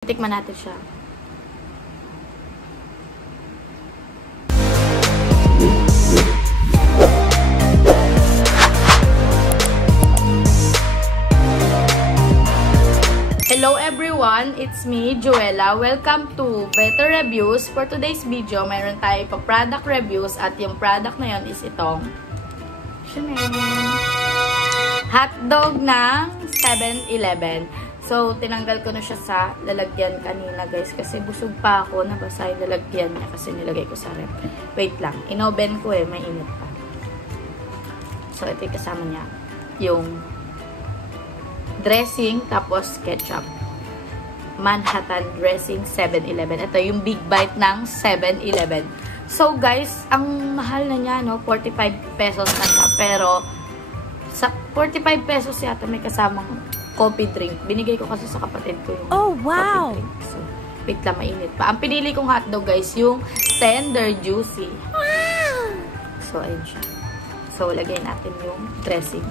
Tikman natin siya. Hello everyone, it's me, Joella. Welcome to Better Reviews. For today's video, mayroon tayo pa product reviews at yung product na yun is itong Chanel hotdog ng 7-Eleven. So, tinanggal ko na siya sa lalagyan kanina, guys. Kasi busog pa ako. Nabasa yung lalagyan niya kasi nilagay ko sa rep. Wait lang. Inoven ko eh. May init pa. So, ito yung kasama niya. Yung dressing, tapos ketchup. Manhattan dressing 7-Eleven. Ito yung big bite ng 7-Eleven. So, guys, ang mahal na niya, no? 45 pesos na siya. Pero, sa 45 pesos yata may kasamang coffee drink. Binigay ko kasi sa kapatid ko yung coffee drink. So, wait lang, mainit pa. Ang pinili kong hotdog, guys, yung tender juicy. Wow! So, ayun siya. So, lagay natin yung dressing.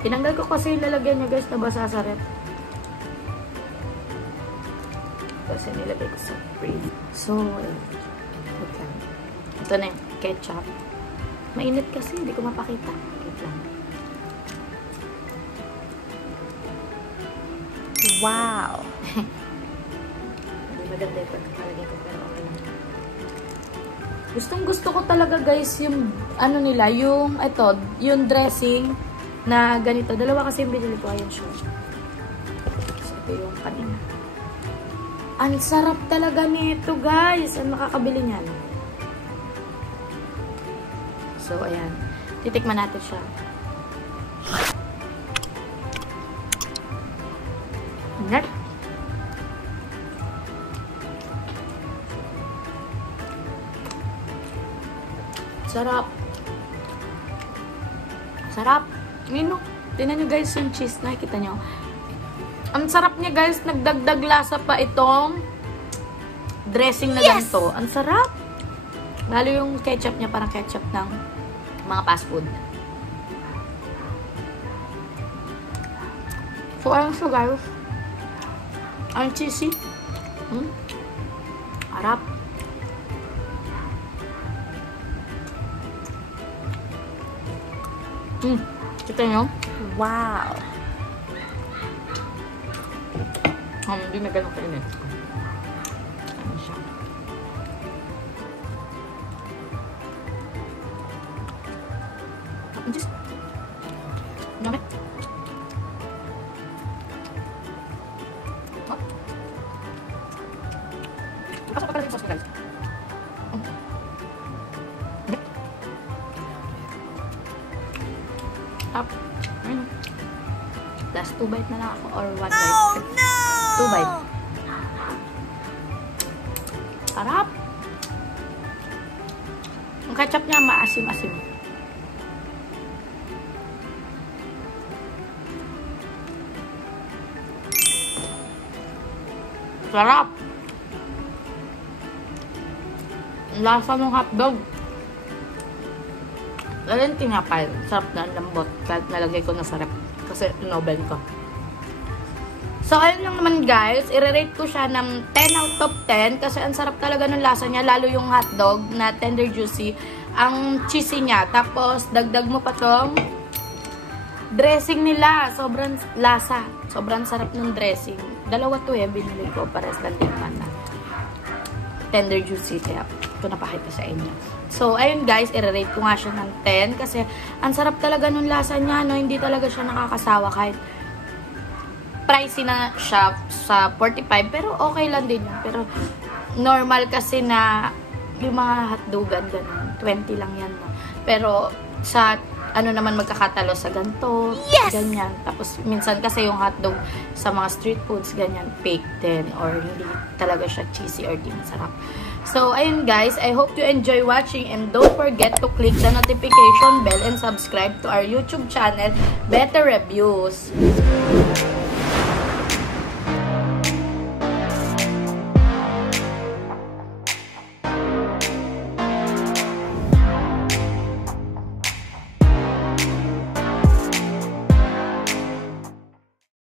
Tinanggal ko kasi yung lalagyan niya, guys, nabasa sa rep. Kasi nilagay ko sa fridge. So, ayun. Wait lang. Ito na yung ketchup. Mainit kasi, hindi ko mapakita. Wait lang. Wow! Hindi maganda yung pagkakalagay ko, pero okay lang. Gustong gusto ko talaga, guys, yung ano nila, yung ito, yung dressing na ganito. Dalawa kasi yung binili ko. Ayan siya. So, ito yung kanina. Ang sarap talaga nito, guys. Ang makakabili niyan. So, ayan. Titikman natin siya. Net. Sarap. Sarap. Nino. Tingnan nyo, guys, yung cheese. Nakikita nyo. Ang sarap niya, guys. Nagdagdag lasa pa itong dressing na ganito. Ang sarap. Lalo yung ketchup niya, parang ketchup ng mga fast food. So, ayun siya, guys. Ang cheesy. Harap. Kita nyo? Wow! Hindi na ganun kainit. Ano siya? Just dami. What? Pasok pa pala yung sauce ko, guys. Up. Last 2 bite na lang ako or 1 bite. Oh no! 2 bite. Sarap. Ang ketchup niya maasim-asim. Sarap. Ang lasa ng hotdog. Lalo yung tinapay. Sarap na, lambot. Kahit nalagay ko na sa rep. Kasi inoven ko. So, ayun lang naman, guys. I-rate ko siya ng 10 out of 10. Kasi ang sarap talaga ng lasa niya. Lalo yung hotdog na tender juicy. Ang cheesy niya. Tapos, dagdag mo pa tong dressing nila. Sobrang lasa. Sobrang sarap ng dressing. Dalawa to eh. Binili ko. Pares lang din naman na tender juicy. Kaya, ito napakita sa inyo. So, ayun guys. I-rate ko nga siya ng 10. Kasi, ang sarap talaga ng lasa niya. No? Hindi talaga siya nakakasawa. Kahit pricey na siya sa 45. Pero, okay lang din yun. Pero, normal kasi na yung mga hotdogan, ganun. 20 lang yan. No? Pero, sa ano naman magkakatalo sa ganito, ganyan. Tapos, minsan kasi yung hotdog sa mga street foods, ganyan, fake din. Or hindi talaga siya cheesy or di masarap. So, ayun guys. I hope you enjoy watching and don't forget to click the notification bell and subscribe to our YouTube channel, Better Reviews.